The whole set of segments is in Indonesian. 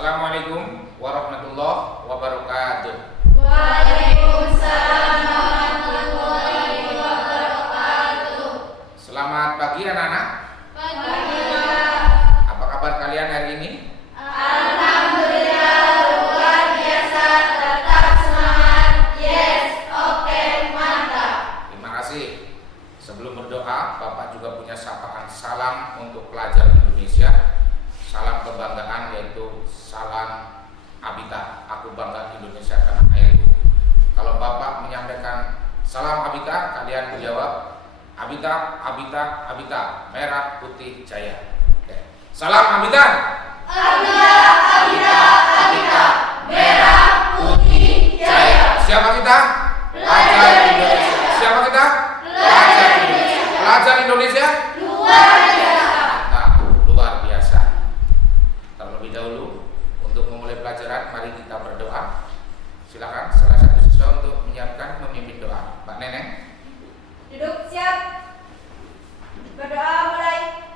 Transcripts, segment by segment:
Assalamualaikum warahmatullahi wabarakatuh. Waalaikumsalam warahmatullahi wabarakatuh. Selamat pagi anak-anak. Pagi. Apa kabar kalian hari ini? Alhamdulillah luar biasa, tetap semangat. Yes, oke, mantap. Terima kasih. Sebelum berdoa, Bapak juga punya sapaan salam untuk pelajar Indonesia. Salam kebanggaan, yaitu salam Abita. Aku bangga Indonesia tanah airku. Kalau Bapak menyampaikan salam Abita, kalian menjawab Abita, Abita, Abita, merah putih jaya. Oke. Salam Abita. Abita, Abita, Abita, merah putih jaya. Siapa kita? Pelajar Indonesia. Siapa kita? Pelajar Indonesia. Pelajar Indonesia Luar biasa. nah, luar biasa. Terlebih dahulu untuk memulai pelajaran, mari kita berdoa. Silakan salah satu siswa untuk menyiapkan memimpin doa. Mbak Neneng. Duduk siap. Berdoa mulai.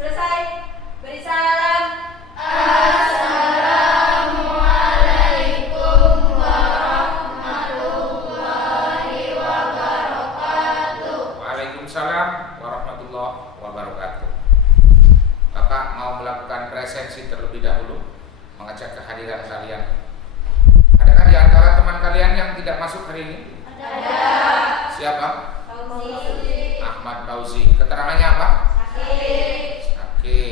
Selesai. Beri salam. Assalamualaikum warahmatullahi wabarakatuh. Waalaikumsalam warahmatullahi wabarakatuh. Bapak mau melakukan presensi terlebih dahulu, mengajak kehadiran kalian. Adakah di antara teman kalian yang tidak masuk hari ini? Ada. Siapa? Fauzi. Ahmad Fauzi. Keterangannya apa? Sakit. Oke.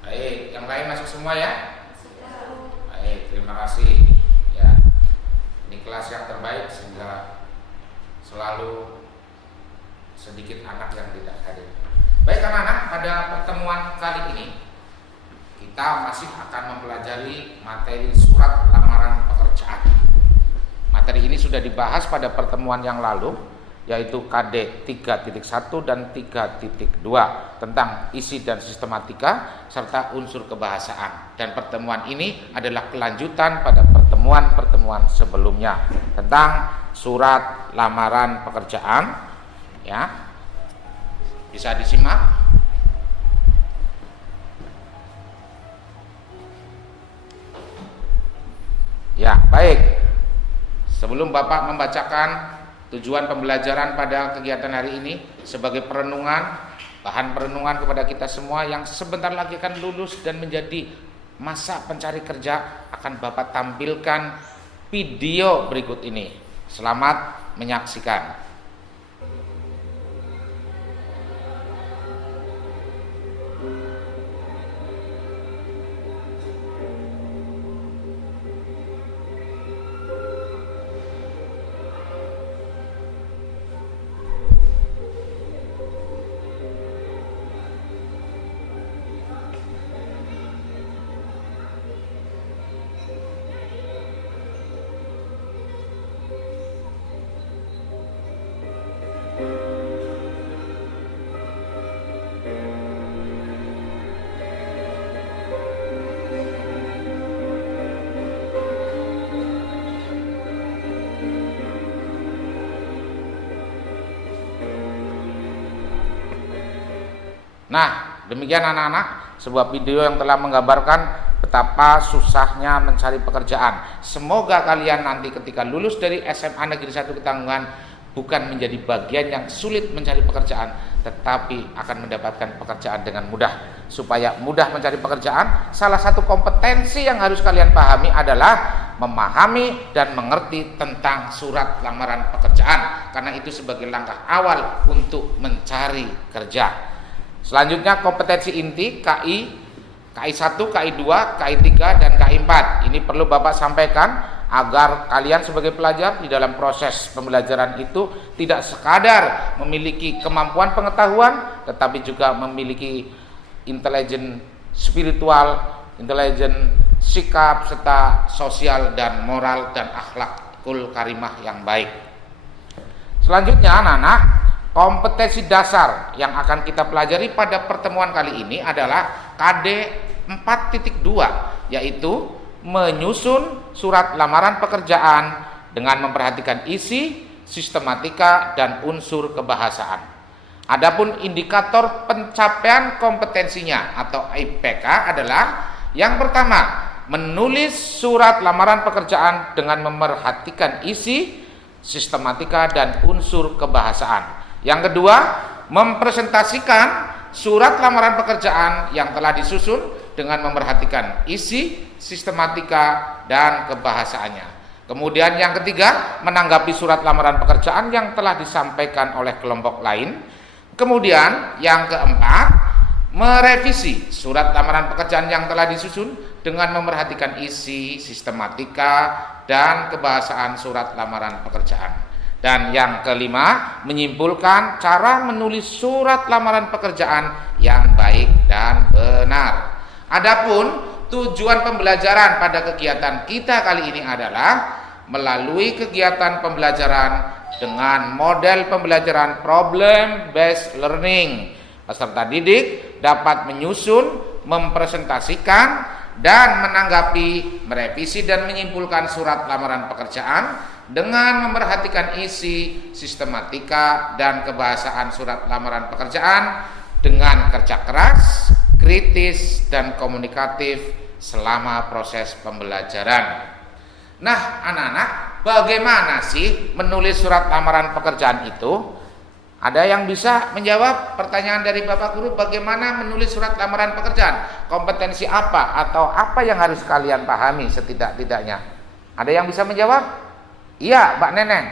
Baik, yang lain masuk semua ya? Baik, terima kasih. Ya. Ini kelas yang terbaik sehingga selalu sedikit anak yang tidak hadir. Baik anak-anak, pada pertemuan kali ini kita masih akan mempelajari materi surat lamaran pekerjaan. Materi ini sudah dibahas pada pertemuan yang lalu, yaitu KD 3.1 dan 3.2 tentang isi dan sistematika serta unsur kebahasaan. Dan pertemuan ini adalah kelanjutan pada pertemuan-pertemuan sebelumnya tentang surat lamaran pekerjaan. Ya, bisa disimak. Ya, baik. Sebelum Bapak membacakan tujuan pembelajaran pada kegiatan hari ini sebagai perenungan, bahan perenungan kepada kita semua yang sebentar lagi akan lulus dan menjadi masa pencari kerja, akan Bapak tampilkan video berikut ini. Selamat menyaksikan. Nah, demikian anak-anak, sebuah video yang telah menggambarkan betapa susahnya mencari pekerjaan. Semoga kalian nanti ketika lulus dari SMA Negeri 1 Ketanggungan bukan menjadi bagian yang sulit mencari pekerjaan, tetapi akan mendapatkan pekerjaan dengan mudah. Supaya mudah mencari pekerjaan, salah satu kompetensi yang harus kalian pahami adalah memahami dan mengerti tentang surat lamaran pekerjaan, karena itu sebagai langkah awal untuk mencari kerja. Selanjutnya kompetensi inti KI 1, KI 2, KI 3, dan KI 4. Ini perlu Bapak sampaikan agar kalian sebagai pelajar di dalam proses pembelajaran itu tidak sekadar memiliki kemampuan pengetahuan, tetapi juga memiliki intelijen spiritual, intelijen sikap, serta sosial dan moral dan akhlakul karimah yang baik. Selanjutnya anak-anak, kompetensi dasar yang akan kita pelajari pada pertemuan kali ini adalah KD 4.2, yaitu menyusun surat lamaran pekerjaan dengan memperhatikan isi, sistematika, dan unsur kebahasaan. Adapun indikator pencapaian kompetensinya atau IPK adalah yang pertama, menulis surat lamaran pekerjaan dengan memerhatikan isi, sistematika, dan unsur kebahasaan. Yang kedua, mempresentasikan surat lamaran pekerjaan yang telah disusun dengan memerhatikan isi, sistematika, dan kebahasaannya. Kemudian yang ketiga, menanggapi surat lamaran pekerjaan yang telah disampaikan oleh kelompok lain. Kemudian yang keempat, merevisi surat lamaran pekerjaan yang telah disusun dengan memerhatikan isi, sistematika, dan kebahasaan surat lamaran pekerjaan. Dan yang kelima, menyimpulkan cara menulis surat lamaran pekerjaan yang baik dan benar. Adapun tujuan pembelajaran pada kegiatan kita kali ini adalah melalui kegiatan pembelajaran dengan model pembelajaran problem based learning. Peserta didik dapat menyusun, mempresentasikan, dan menanggapi, merevisi, dan menyimpulkan surat lamaran pekerjaan dengan memerhatikan isi, sistematika, dan kebahasaan surat lamaran pekerjaan dengan kerja keras, kritis, dan komunikatif selama proses pembelajaran. Nah, anak-anak, bagaimana sih menulis surat lamaran pekerjaan itu? Ada yang bisa menjawab pertanyaan dari Bapak Guru, bagaimana menulis surat lamaran pekerjaan? Kompetensi apa atau apa yang harus kalian pahami setidak-tidaknya? Ada yang bisa menjawab? Iya, Mbak Neneng.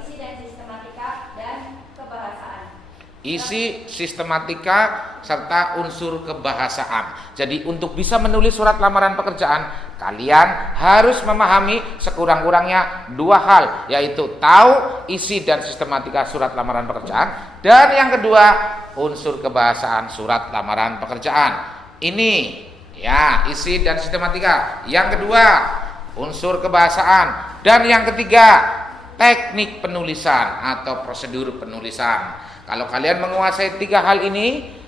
Isi dan sistematika dan kebahasaan. Isi, sistematika, serta unsur kebahasaan. Jadi untuk bisa menulis surat lamaran pekerjaan, kalian harus memahami sekurang-kurangnya dua hal, yaitu tahu isi dan sistematika surat lamaran pekerjaan, dan yang kedua, unsur kebahasaan surat lamaran pekerjaan. Ini ya, isi dan sistematika. Yang kedua, unsur kebahasaan, dan yang ketiga, teknik penulisan atau prosedur penulisan. Kalau kalian menguasai tiga hal ini,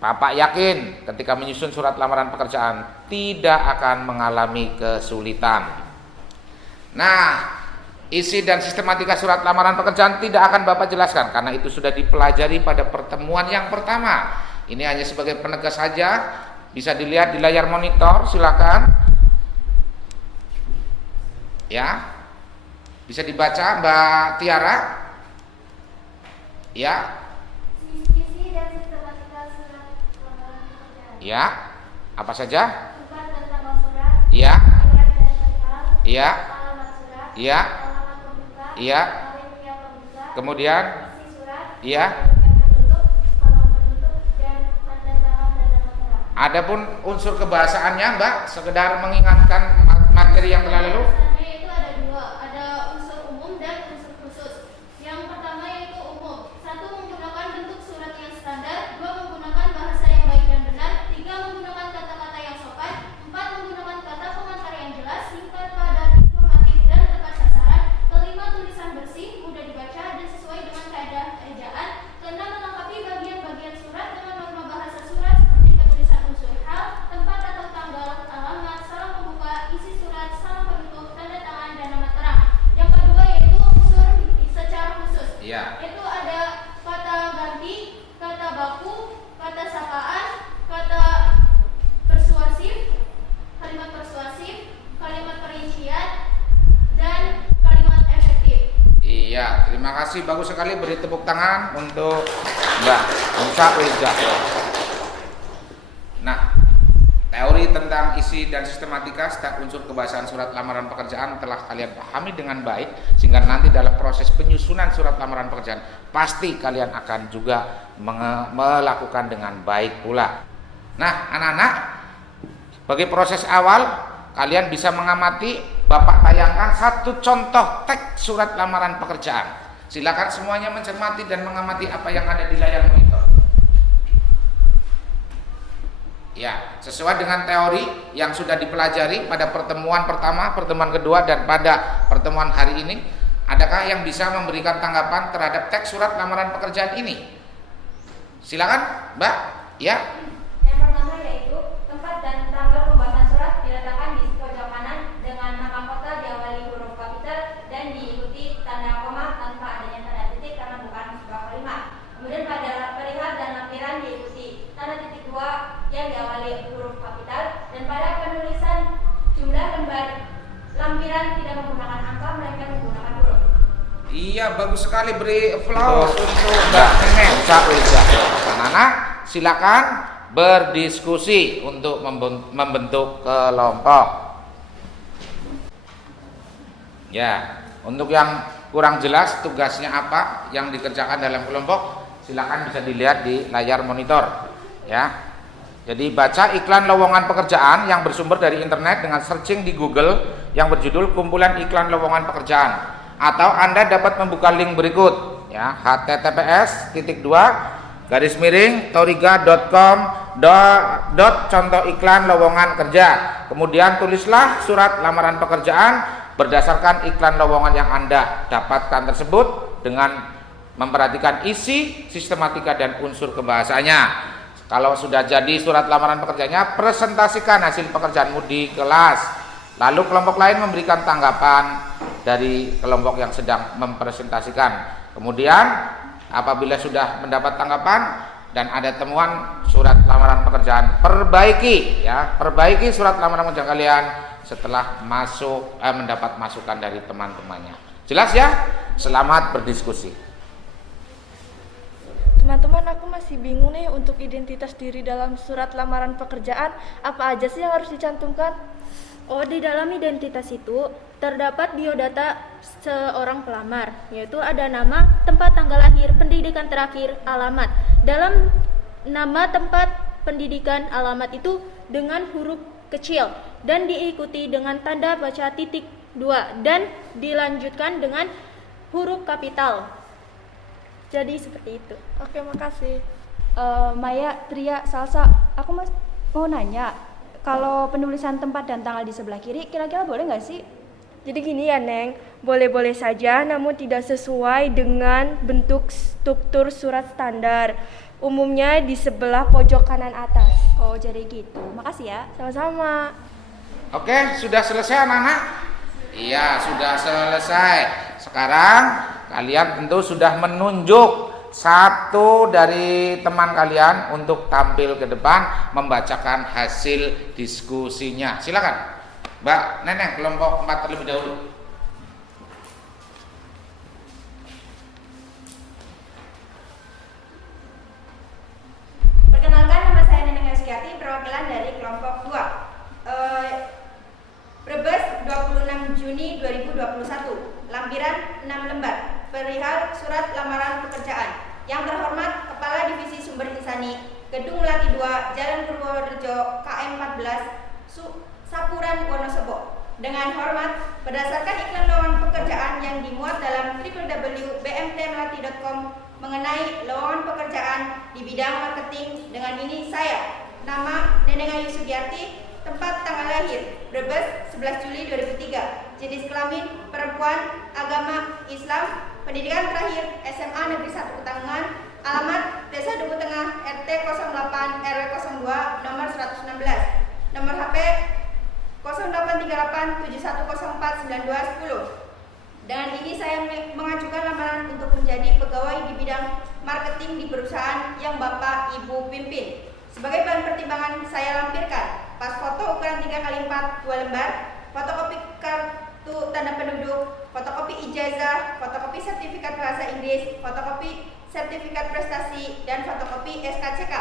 Bapak yakin ketika menyusun surat lamaran pekerjaan tidak akan mengalami kesulitan. Nah, isi dan sistematika surat lamaran pekerjaan tidak akan Bapak jelaskan karena itu sudah dipelajari pada pertemuan yang pertama. Ini hanya sebagai penegas saja, bisa dilihat di layar monitor, silakan. Ya. Bisa dibaca Mbak Tiara? Ya. Isi dan sistematika surat lamaran pekerjaan. Ya. Apa saja? Tempat dan tanggal surat. Ya. Ayat dan perihal. Ya. Alamat surat. Ya. Alamat pembuka. Ya. Alinea pembuka. Kemudian Isi surat. ya. Alinea penutup. Kolom penutup dan tanda tangan dan nama terang. Adapun unsur kebahasaannya, Mbak, sekedar mengingatkan materi yang telah lalu. Bahasanya itu ada dua, ada unsur umum dan unsur khusus. Yang pertama yaitu umum. Satu, menggunakan bentuk surat yang standar. Dua, menggunakan bahasa yang baik dan benar. Tiga, menggunakan kata-kata yang sopan. Empat, menggunakan kata pengantar yang jelas, singkat, padat, informatif, dan tepat sasaran. Kelima, tulisan bersih, mudah dibaca dan sesuai dengan kaidah ejaan. Keenam, melengkapi bagian-bagian surat dengan norma bahasa surat seperti penulisan unsur hal, tempat atau tanggal, alamat, salam pembuka, isi surat, salam penutup, tanda tangan, dan nama terang. Yang kedua yaitu unsur secara khusus. Iya. Itu ada kata ganti, kata baku, kata sapaan, kata persuasif, kalimat perincian, dan kalimat efektif. Iya, terima kasih, bagus sekali, beri tepuk tangan untuk Mbak Musa Ulja. Nah, teori tentang isi dan sistematika serta unsur kebahasaan surat lamaran pekerjaan telah kalian pahami dengan baik, sehingga nanti dalam proses penyusunan surat lamaran pekerjaan pasti kalian akan juga melakukan dengan baik pula. Nah, anak-anak, bagi proses awal kalian bisa mengamati, Bapak tayangkan satu contoh teks surat lamaran pekerjaan. Silakan semuanya mencermati dan mengamati apa yang ada di layar monitor. Ya, sesuai dengan teori yang sudah dipelajari pada pertemuan pertama, pertemuan kedua, dan pada pertemuan hari ini, adakah yang bisa memberikan tanggapan terhadap teks surat lamaran pekerjaan ini? Silakan, Mbak. Ya. Yang pertama yaitu tempat dan tanggal pembuatan surat diletakkan di pojok kanan dengan nama kota diawali huruf kapital dan diikuti tanda koma tanpa adanya tanda titik karena bukan sebuah kalimat. Kemudian pada lampiran tidak menggunakan angka melainkan menggunakan huruf. Iya, bagus sekali, beri applause untuk Mbak Neneng. Anak-anak, silakan berdiskusi untuk membentuk kelompok. Ya, untuk yang kurang jelas tugasnya apa yang dikerjakan dalam kelompok, silakan bisa dilihat di layar monitor. Ya. Jadi baca iklan lowongan pekerjaan yang bersumber dari internet dengan searching di Google yang berjudul kumpulan iklan lowongan pekerjaan, atau Anda dapat membuka link berikut ya, https://toriga.com/contoh iklan lowongan kerja. Kemudian tulislah surat lamaran pekerjaan berdasarkan iklan lowongan yang Anda dapatkan tersebut dengan memperhatikan isi, sistematika dan unsur kebahasanya. Kalau sudah jadi surat lamaran pekerjaannya, presentasikan hasil pekerjaanmu di kelas. Lalu kelompok lain memberikan tanggapan dari kelompok yang sedang mempresentasikan. Kemudian apabila sudah mendapat tanggapan dan ada temuan surat lamaran pekerjaan, perbaiki ya, perbaiki surat lamaran pekerjaan kalian setelah mendapat masukan dari teman-temannya. Jelas ya? Selamat berdiskusi. Teman-teman, aku masih bingung nih untuk identitas diri dalam surat lamaran pekerjaan. Apa aja sih yang harus dicantumkan? Oh, di dalam identitas itu terdapat biodata seorang pelamar, yaitu ada nama, tempat tanggal lahir, pendidikan terakhir, alamat. Dalam nama, tempat, pendidikan, alamat itu dengan huruf kecil dan diikuti dengan tanda baca titik 2 dan dilanjutkan dengan huruf kapital. Jadi seperti itu. Oke, makasih. Maya, Tria, Salsa, aku mau nanya, kalau penulisan tempat dan tanggal di sebelah kiri, kira-kira boleh nggak sih? Jadi gini ya, Neng, boleh-boleh saja namun tidak sesuai dengan bentuk struktur surat standar. Umumnya di sebelah pojok kanan atas. Oh, jadi gitu. Makasih ya. Sama-sama. Oke, sudah selesai anak-anak? Iya, sudah selesai. Sekarang kalian tentu sudah menunjuk satu dari teman kalian untuk tampil ke depan membacakan hasil diskusinya. Silakan, Mbak Neneng, kelompok 4 terlebih dahulu. Perkenalkan, nama saya Neneng Yuskiati, perwakilan dari kelompok 2. Brebes 26 Juni 2021, lampiran 6 lembar, perihal surat lamaran pekerjaan. Yang terhormat Kepala Divisi Sumber Insani, Gedung Melati 2, Jalan Purworejo, KM 14, Sapuran, Wonosobo. Dengan hormat, berdasarkan iklan lowongan pekerjaan yang dimuat dalam www.bmtmelati.com mengenai lowongan pekerjaan di bidang marketing, dengan ini saya, nama Neneng Ayu Sugiarti, tempat tanggal lahir Brebes 11 Juli 2003, jenis kelamin perempuan, agama Islam, pendidikan terakhir SMA Negeri 1 Petamburan, alamat Desa Duku Tengah, RT 08 RW 02, nomor 116, nomor HP 0838 7104 9210. Dengan ini saya mengajukan lamaran untuk menjadi pegawai di bidang marketing di perusahaan yang Bapak Ibu pimpin. Sebagai bahan pertimbangan saya lampirkan pas foto ukuran 3x4 2 lembar, fotokopi kartu tanda penduduk, fotokopi ijazah, fotokopi sertifikat bahasa Inggris, fotokopi sertifikat prestasi, dan fotokopi SKCK.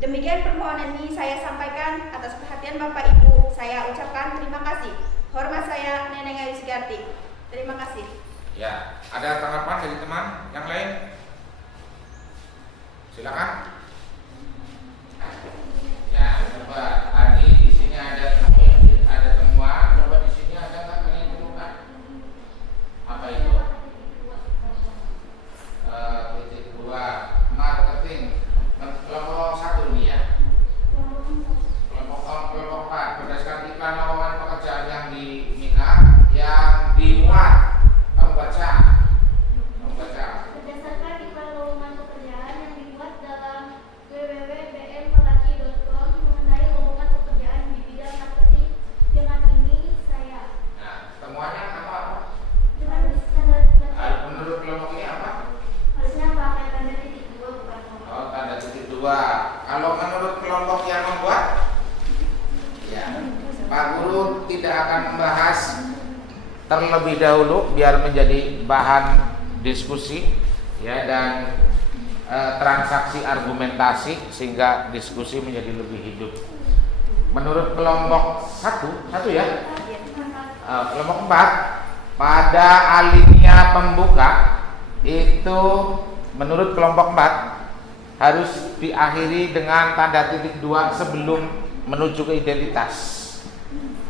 Demikian permohonan ini saya sampaikan atas perhatian Bapak Ibu. Saya ucapkan terima kasih. Hormat saya, Neneng Ayu Sugiarti. Terima kasih. Ya, ada tanggapan dari teman yang lain? Silakan. Ya, coba tadi di sini ada temuan, coba di sini ada nggak kalian temukan? Apa itu? Titik 2 marketing kelompok 1 nih ya. Kelompok 4 berdasarkan iklan lowongan pekerjaan yang diminat, yang dimuat. Kamu baca. Berdasarkan iklan lowongan pekerjaan yang dibuat dalam www.bmmelati.com mengenai lowongan pekerjaan di bidang marketing, dengan ini saya. Nah, temuannya apa? Dengan standar Menurut kelompok ini apa? harusnya pakai tanda titik 2 bukan koma. Oh, tanda titik 2. Kalau menurut kelompok yang membuat, ya, Pak Guru tidak akan membahas terlebih dahulu biar menjadi bahan diskusi ya dan transaksi argumentasi sehingga diskusi menjadi lebih hidup. Menurut kelompok satu ya, kelompok 4 pada alinea pembuka itu menurut kelompok 4 harus diakhiri dengan tanda titik 2 sebelum menuju ke identitas.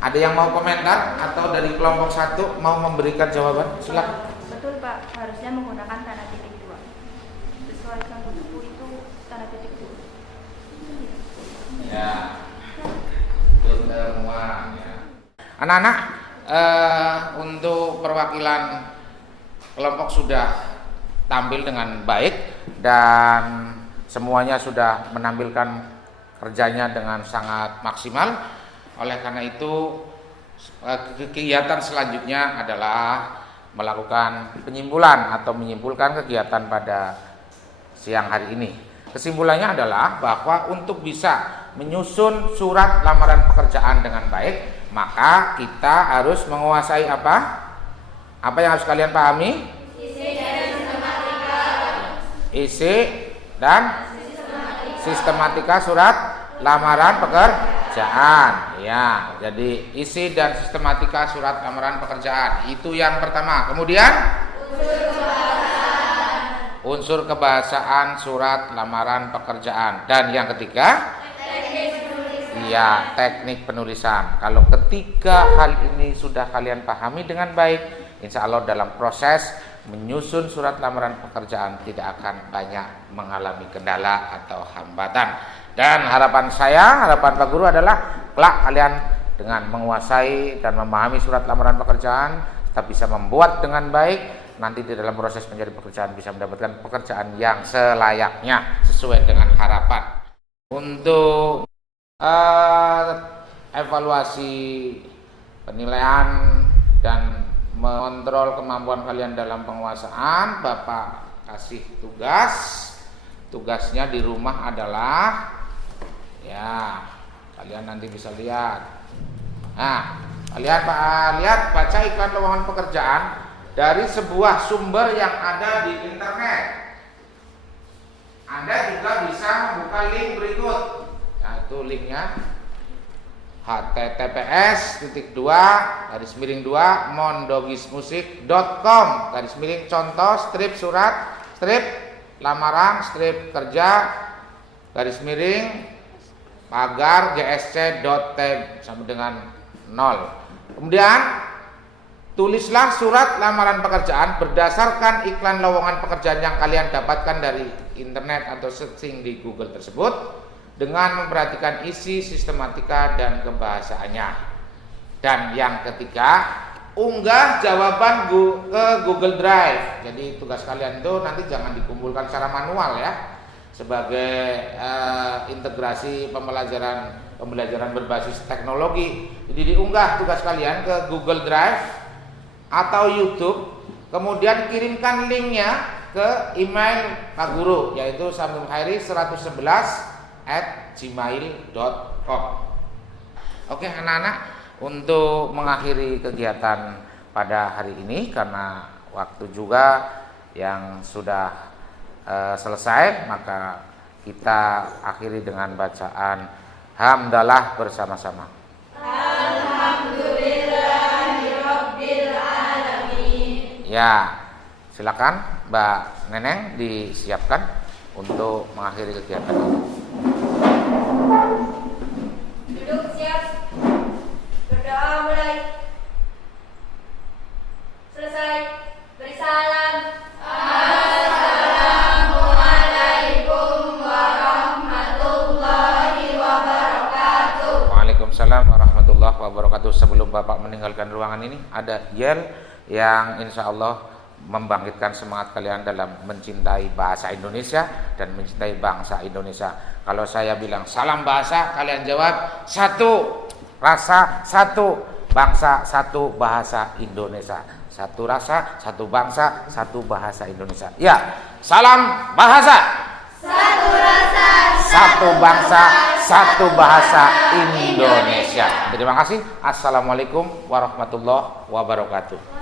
Ada yang mau komentar atau dari kelompok 1 mau memberikan jawaban? Silakan. Betul Pak, harusnya menggunakan tanda titik 2. Sesuaikan buku itu tanda titik 2. Ya. Betul semua ya. Anak-anak, untuk perwakilan kelompok sudah tampil dengan baik dan semuanya sudah menampilkan kerjanya dengan sangat maksimal. Oleh karena itu kegiatan selanjutnya adalah melakukan penyimpulan atau menyimpulkan kegiatan pada siang hari ini. Kesimpulannya adalah bahwa untuk bisa menyusun surat lamaran pekerjaan dengan baik, maka kita harus menguasai apa? Apa yang harus kalian pahami? Isi dan sistematika surat lamaran pekerjaan. Ya, jadi isi dan sistematika surat lamaran pekerjaan itu yang pertama. Kemudian unsur kebahasaan surat lamaran pekerjaan. Dan yang ketiga, teknik penulisan. Kalau ketiga hal ini sudah kalian pahami dengan baik, insya Allah dalam proses menyusun surat lamaran pekerjaan tidak akan banyak mengalami kendala atau hambatan. Dan harapan saya, harapan Pak Guru adalah kelak kalian dengan menguasai dan memahami surat lamaran pekerjaan tetap bisa membuat dengan baik, nanti di dalam proses mencari pekerjaan bisa mendapatkan pekerjaan yang selayaknya sesuai dengan harapan. Untuk evaluasi penilaian dan mengontrol kemampuan kalian dalam penguasaan, Bapak kasih tugas. Tugasnya di rumah adalah ya, kalian nanti bisa lihat. Nah, lihat baca iklan lowongan pekerjaan dari sebuah sumber yang ada di internet. Anda juga bisa membuka link berikut. Nah, itu linknya https://mondogismusik.com/contoh surat lamaran kerja pagar gsc.tab sampai dengan 0. Kemudian tulislah surat lamaran pekerjaan berdasarkan iklan lowongan pekerjaan yang kalian dapatkan dari internet atau searching di Google tersebut dengan memperhatikan isi, sistematika dan kebahasaannya. Dan yang ketiga, unggah jawaban ke Google Drive. Jadi tugas kalian itu nanti jangan dikumpulkan secara manual ya, sebagai integrasi pembelajaran berbasis teknologi. Jadi diunggah tugas kalian ke Google Drive atau YouTube, kemudian kirimkan linknya ke email Pak Guru, yaitu samimkhairi111@gmail.com. Oke anak-anak, untuk mengakhiri kegiatan pada hari ini karena waktu juga yang sudah selesai, maka kita akhiri dengan bacaan hamdalah bersama-sama. Alhamdulillahirabbil alamin. Ya, silakan Mbak Neneng disiapkan untuk mengakhiri kegiatan ini. Duduk siap. Berdoa mulai. Selesai. Beri salam. Assalamualaikum warahmatullahi wabarakatuh. Waalaikumsalam warahmatullahi wabarakatuh. Sebelum Bapak meninggalkan ruangan ini, ada yel yang insya Allah membangkitkan semangat kalian dalam mencintai bahasa Indonesia dan mencintai bangsa Indonesia. Kalau saya bilang salam bahasa, kalian jawab satu rasa, satu bangsa, satu bahasa Indonesia. Satu rasa, satu bangsa, satu bahasa Indonesia. Ya, salam bahasa. satu bangsa, satu bahasa Indonesia. Terima kasih. Assalamualaikum warahmatullahi wabarakatuh.